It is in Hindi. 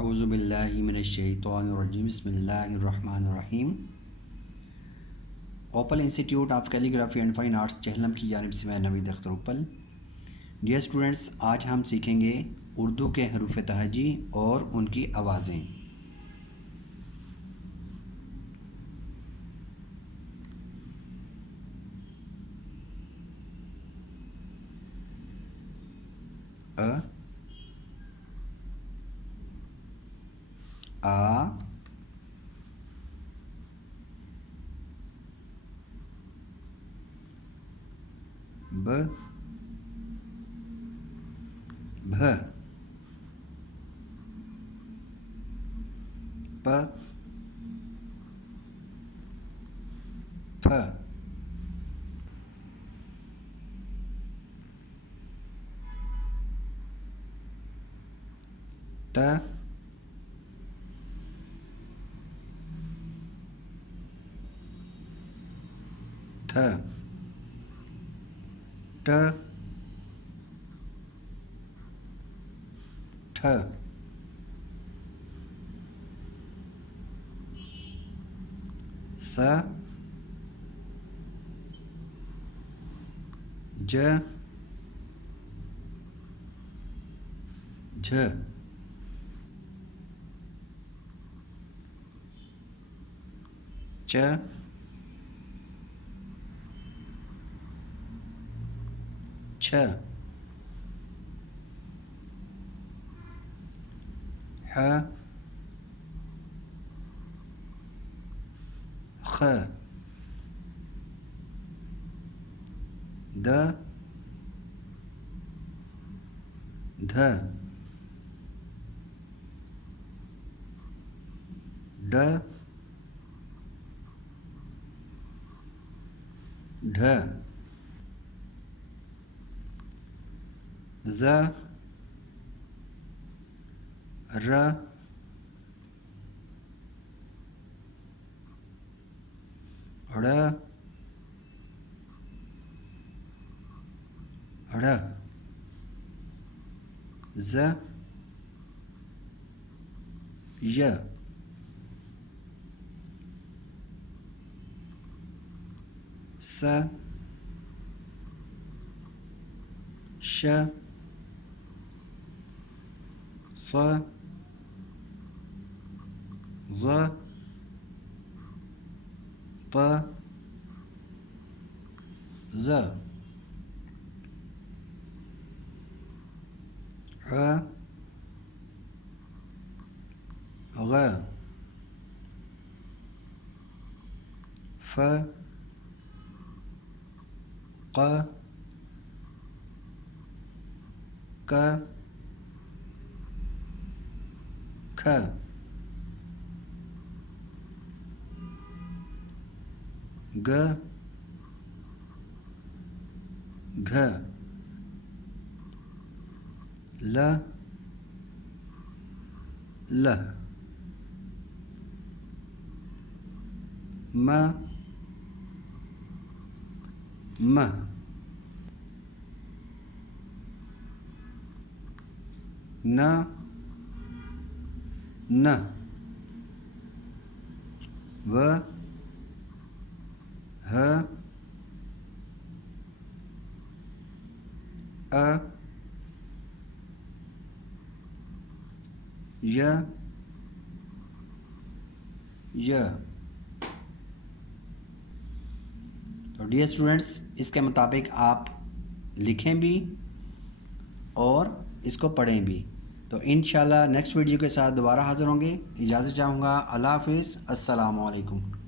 अऊज़ु बिल्लाहि मिनश्शैतानिर्रजीम बिस्मिल्लाहिर्रहमानिर्रहीम। Opal institute of calligraphy and fine arts चहलम की जानिब से मैं नवीद अख्तर उपल। डियर स्टूडेंट्स, आज हम सीखेंगे उर्दू के हरूफ तहजी और उनकी आवाज़ें। अ, आ, ब, भ, प, फ, त, थ, ट, ठ, स, ज, झ, च, छ, ह, ख, द, ध, ड, ढ, ज़, र, ड़, ढ़, ज़, य, स, श, स, ज़, त, ज़, ह, ग, फ, क, क, ख, ग, घ, ल, ल, म, म, न, न, व, ह, अ, य, य। तो डियर स्टूडेंट्स, इसके मुताबिक आप लिखें भी और इसको पढ़ें भी। तो इंशाल्लाह नेक्स्ट वीडियो के साथ दोबारा हाज़िर होंगे। इजाज़त चाहूँगा। अल्लाह हाफ़िज़। अस्सलामु अलैकुम।